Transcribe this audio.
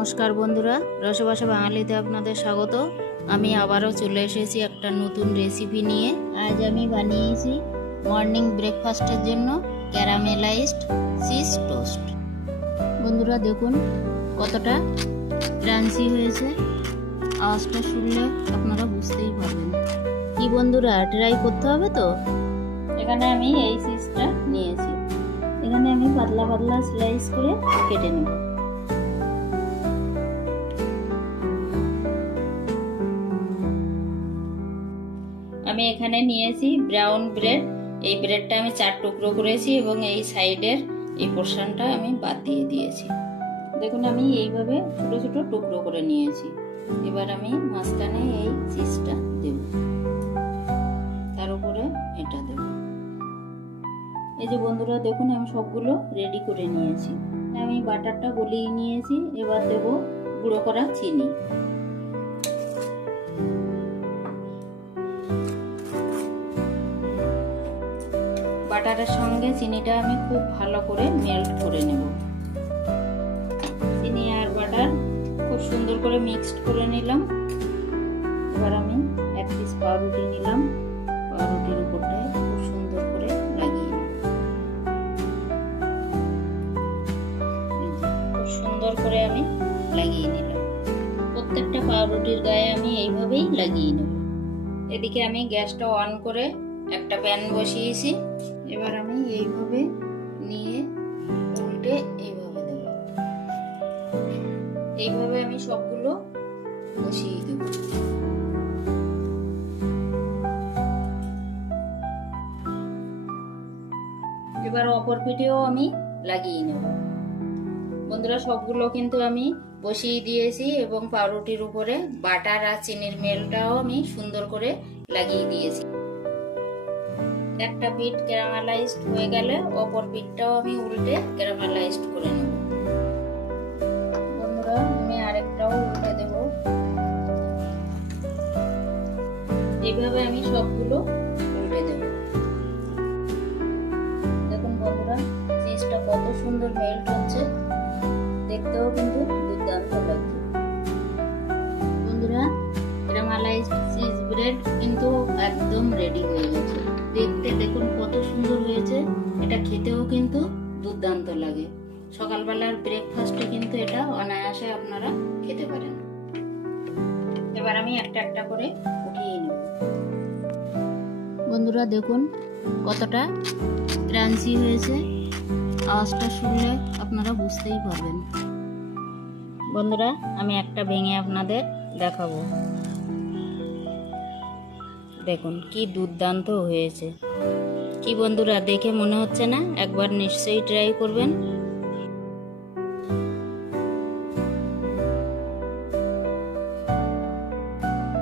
নমস্কার বন্ধুরা, রসবাসা বাঙালিতে আপনাদের স্বাগত। আমি আবারও চলে এসেছি একটা নতুন রেসিপি নিয়ে। আজ আমি বানিয়েছি মর্নিং ব্রেকফাস্টের জন্য ক্যারামেলাইজড চিজ টোস্ট। বন্ধুরা দেখুন কতটা ক্রাঞ্চি হয়েছে, আওয়াজটা শুনলে আপনারা বুঝতেই পারবেন। কি বন্ধুরা, ট্রাই করতে হবে তো। এখানে আমি এই চিজটা নিয়েছি, এখানে আমি পাতলা পাতলা স্লাইস করে কেটে নেব। আমি এখানে নিয়েছি ব্রাউন ব্রেড। এই ব্রেডটা আমি 4 টুকরো করেছি এবং এই সাইডের এই পোর্শনটা আমি বাদ দিয়ে দিয়েছি। দেখুন আমি এইভাবে ছোট ছোট টুকরো করে নিয়েছি। এবার আমি মাঝখানে এই চিজটা দেব, তার উপরে এটা দেব। এই যে বন্ধুরা দেখুন আমি সবগুলো রেডি করে নিয়েছি। আমি বাটারটা গলিয়ে নিয়েছি। এবার দেব গুঁড়ো করা চিনি। বাটারের সঙ্গে চিনিটা আমি খুব ভালো করে মেল্ট করে নেব। চিনি আর বাটার খুব সুন্দর করে মিক্সড করে নিলাম। এবার আমি 1 পিস পাউরুটি নিলাম, পাউরুটির উপরটায় খুব সুন্দর করে লাগিয়ে নেব। খুব সুন্দর করে আমি লাগিয়ে নিলাম। প্রত্যেকটা পাউরুটির গায়ে আমি এইভাবেই লাগিয়ে নেব। এদিকে আমি গ্যাসটা অন করে একটা প্যান বসিয়েছি। এবার আমি এইভাবে নিয়ে উল্টে এইভাবে দেব। এইভাবে আমি সবগুলো বসিয়ে দেব। এবার অপর পিঠেও আমি লাগিয়ে নেব। বন্ধুরা সবগুলো কিন্তু আমি বসিয়ে দিয়েছি এবং পাউরুটির উপরে বাটার আর চিনির মেলটাও আমি সুন্দর করে লাগিয়ে দিয়েছি। একটা পিঠ ক্যারামেলাইজড হয়ে গেলে অপর পিঠটাও আমি উল্টে ক্যারামেলাইজড করে নেব। বন্ধুরা আমি আরেকটাও উল্টে দেব। এইভাবে আমি সবগুলো উল্টে দেব। দেখুন বন্ধুরা চিজটা কত সুন্দর মেল্ট হচ্ছে, দেখতেও কিন্তু দুর্দান্ত লাগছে। বন্ধুরা ক্যারামেলাইজড চিজ ব্রেড কিন্তু একদম রেডি হয়ে গেছে। দেখতে দেখুন কত সুন্দর হয়েছে, এটা খেতেও কিন্তু দুর্দান্ত লাগে। সকালবেলার ব্রেকফাস্টে কিন্তু এটা অনায়াসে আপনারা খেতে পারেন। এবার আমি একটা একটা করে উঠিয়ে নেব। বন্ধুরা দেখুন কতটা ক্রাঞ্চি হয়েছে, আওয়াজটা শুনলে আপনারা বুঝতেই পারবেন। বন্ধুরা আমি একটা ভেঙে আপনাদের দেখাবো। দেখুন কি দুর্দান্ত হয়েছে। কি বন্ধুরা দেখে মনে হচ্ছে না? একবার নিশ্চয়ই ট্রাই করবেন।